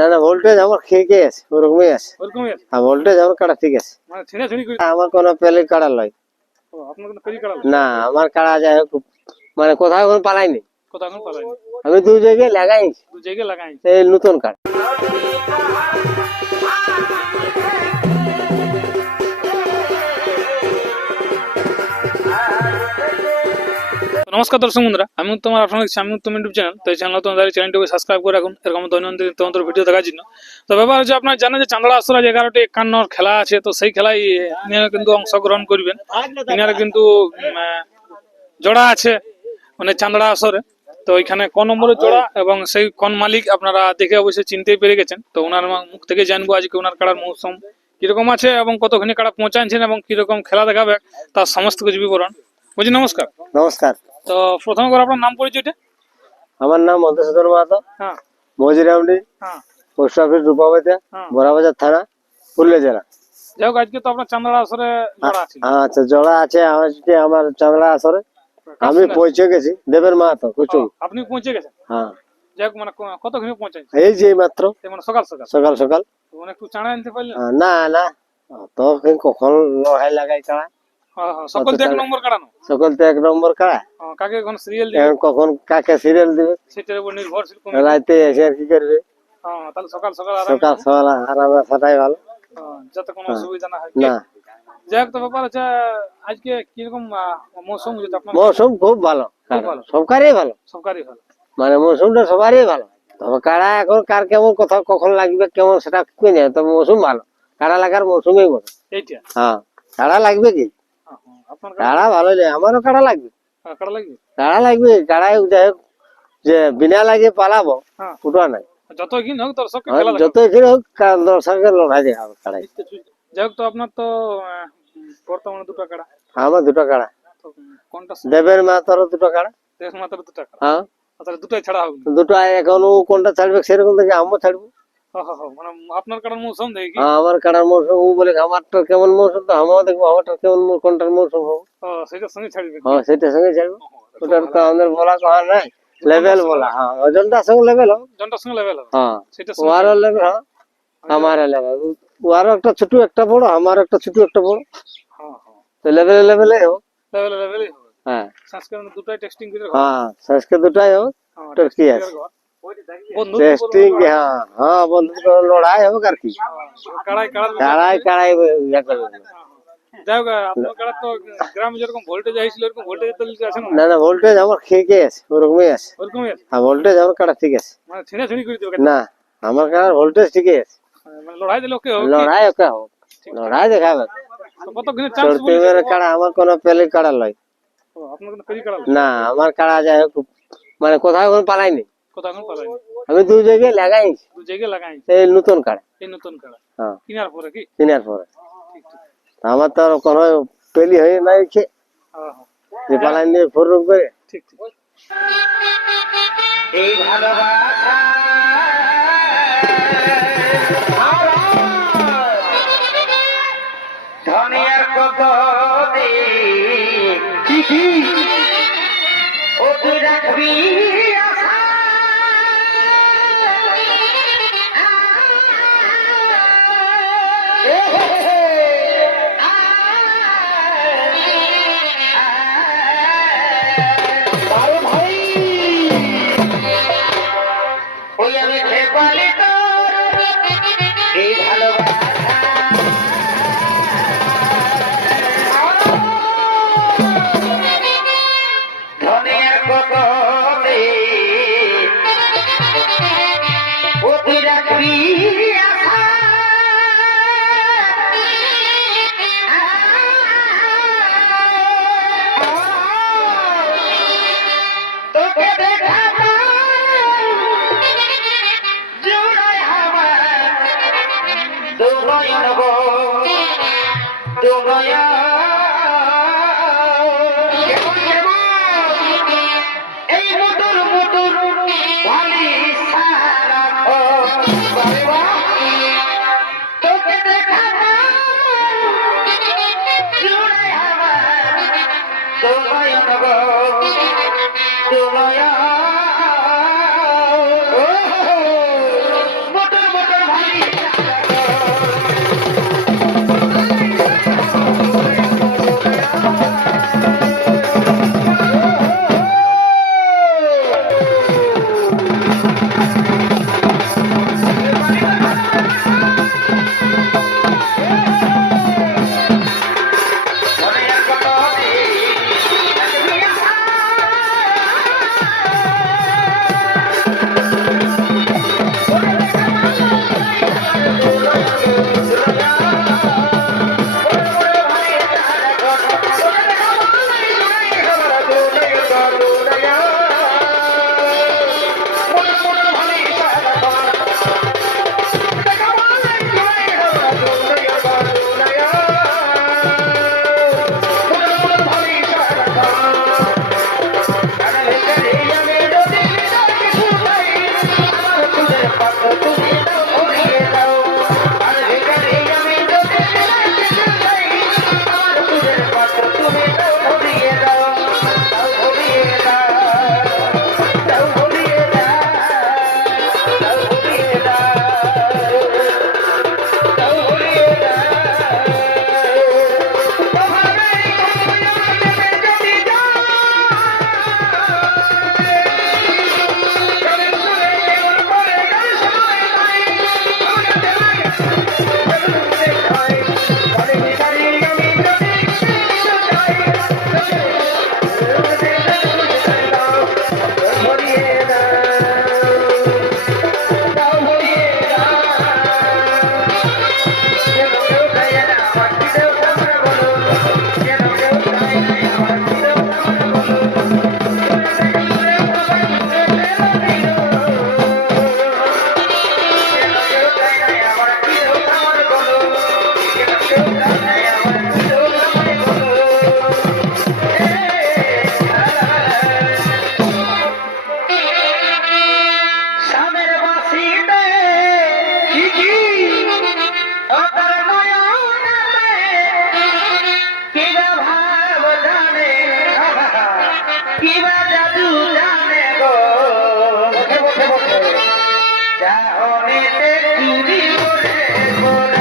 না না ভোল্টেজ আমার খেয়ে আছে ওরকমই আছে। ওরকমই আছে? হ্যাঁ ভোল্টেজ আমার কাড়া ঠিক আছে। মানে ছিঁড়াছিঁড়ি করে? আমার কোনো পেলে কাড়া লয়। ও, আপনার কোনো পেরি কাড়া? না আমার কাড়া যাই হোক মানে কোথাও কোনো পালাইনি। কোথাও এখন পালাইনি? আমি দু জায়গায় লাগাইছি। দু জায়গায় লাগাই? এই নতুন কাড়া। নমস্কার দর্শক বন্ধুরা, আমি উত্তম আর আপনারা দেখছেন আমি উত্তম ইউটিউব চ্যানেল। তো এই চ্যানেল তোমাদের চ্যানেলটাকে সাবস্ক্রাইব করে রাখুন এরকম দৈনন্দিন তোমাদের ভিডিও দেখার জন্য। তো ব্যাপার হচ্ছে আপনারা জানেন যে চান্দড়া আসরে 11টি 51 খেলা আছে, তো সেই খেলায় ইনারা কিন্তু অংশগ্রহণ করবেন। ইনারা কিন্তু জোড়া আছে মানে চান্দড়া আসরে। তো ওইখানে কোন নম্বরের জোড়া এবং সেই কোন মালিক আপনারা দেখে অবশ্যই চিনতেই পেরে গেছেন। তো ওনার মুখ থেকে জানবো আজকে ওনার কাড়ার মৌসুম কিরকম আছে এবং কতখানি কাড়া পৌঁছাচ্ছেন এবং কিরকম খেলা দেখাবে তার সমস্ত কিছু বিবরণ। বুঝি নমস্কার। নমস্কার। তো প্রথমে করে আপনার নাম পরিচয়টা? আমার নাম মধুসূদন মাহাতো। হ্যাঁ মজিরামডি, হ্যাঁ পোস্ট অফিস রূপাবাইতা, হ্যাঁ। বড়াবাজার থানা, পুরুলিয়া জেলা। যাই হোক, আজকে তো আপনার চান্দড়া আসরে জোড়া আছে। আচ্ছা জোড়া আছে আজকে আমার চাংলা আসরে। আমি পৌঁছে গেছি দেবের মাহাতো কুচুং। আপনি পৌঁছে গেছেন? হ্যাঁ। যাই হোক, মানে কতক্ষণে পৌঁছাইছে? এই যে মাত্র মানে সকাল সকাল? সকাল সকাল। মানে একটু চাঁড়া আনতে পারলেন? না না তো কখন লড়াই লাগাই কাড়া। হ্যাঁ হ্যাঁ, সকল তো এক নম্বর কাড়ানো? সকল তো এক নম্বর কাড়া। কাকে এখন সিরিয়াল দিবে? কখন কাকে সিরিয়াল দিবে সেটার উপর নির্ভরশীল। রাতে এসে আর কি করবে। হ্যাঁ, তাহলে সকাল সকাল সকাল সকাল আরামে সাটাই ভালো, যাতে কোনো অসুবিধা না হয়। না। যাই হোক, তো ব্যাপার হচ্ছে আজকে কিরকম মৌসুম যদি আপনার? মৌসুম খুব ভালো, সবকারই ভালো, সবকারই ভালো। মানে মৌসুমটা সবারই ভালো। তবে কাড়া এখন কার কেমন কথা কখন লাগবে কেমন সেটা কি জানে, তবে মৌসুম ভালো। কাড়া লাগার মৌসুমই ভালো এইটা। হ্যাঁ কাড়া লাগবে কি, আপনার কাড়া ভালো যায়। আমারও কাড়া লাগবে, কাড়া লাগবে, কাড়া লাগবে। কাড়াই যাই হোক যে বিনা লাগে পালাবো ওটা নাই। যতই কিন হোক দর্শক যতই কিনে হোক দর্শকের লড়াই দেখাবো কাড়াই। যাই হোক, তো আপনার তো বর্তমানে দুটো কাড়া? আমার দুটো কাড়া। কোনটা? দেবের মাতার দুটো কাড়া। দেশ মাত্র দুটো কাড়া? হ্যাঁ তাহলে দুটোই ছাড়া হবে? দুটো এখন ও কোনটা ছাড়বে সেরকম দেখে আমিও ছাড়বো। মানে আপনার কাড়ার মৌসুম দেখি? হ্যাঁ আমার কাড়ার মৌসুম ও বলে আমারটা কেমন মৌসুম, তো আমিও দেখবো আমারটা কেমন কোনটার মৌসুম হবে। সেটার সঙ্গে ছাড়বে? হ্যাঁ সেটার সঙ্গে ছাড়বো। ওটার তো আমাদের বলা কথা নাই, লেভেল বলা। হ্যাঁ ওজনটার সঙ্গে লেভেল হবে, জনটার সঙ্গে লেভেল হবে। হ্যাঁ সেটা ওয়ারও লেভেল। হ্যাঁ আমারও লেভেল, ওয়ারও একটা ছোট একটা বড়, আমার একটা ছোট একটা বড়। হ্যাঁ হ্যাঁ, তো লেভেলে লেভেলে হবে। লেভেলই হবে। হ্যাঁ সংস্করণ দুটোই টেস্টিং করে। হ্যাঁ সংস্কার দুটাই হবে। তোর কি আছে টেস্টিং? হ্যাঁ হ্যাঁ বন্ধু লড়াই হবে আর কি। কাড়াই কাড়াই কাড়াই ইয়া করবে। যাই হোক, আপনার কাড়া তো গ্রামে যেরকম ভোল্টেজ আসছিল এরকম ভোল্টেজ তো আছে না না ভোল্টেজ আমার খেয়ে আছে ওরকমই আছে। ওরকমই আছে? হ্যাঁ ভোল্টেজ আমার কাড়া ঠিক আছে। মানে ছিঁড়াছিঁড়ি করে দেবে না আমার কাড়ার ভোল্টেজ ঠিকই আছে। মানে লড়াই দিলে ওকে হবে? লড়াই ওকে হোক, লড়াই দেখাবে। কতক্ষণে চান্স কাড়া আমার কোনো পেলে কাড়া লয়। আপনার কোনো পেরি কাড়া? না আমার কাড়া যাই হোক মানে কোথাও কোনো পালাইনি। কোথাও এখন পালাইনি? আমি দু জায়গায় লাগাইছি। দু জায়গায় লাগাই? এই নতুন কাড়া। এই নতুন কাড়া? হ্যাঁ কেনার পরে কি? কেনার পরে। আমার তো আর কোনো পেলি হয়ে নাই যে পালাইনি ফোরম করে। ঠিক ঠিক। এই ভালোবাসা ধনিয়ার কত ও তুই রাখবি আশা। ভাই ওই আমি খেপালি তোর এই ভালোবাসা ধনের কত ও তুই রাখবি আশা। তোকে দেখা জোড়ায় আমার দুনয়ন গো দুনয়ন। এই মুটুর মুটুর ভালি সারা তোকে দেখা জোড়ায় আমার দুনয়ন গো দুনয়ন। মুটুর মনেতে চুরি করে করে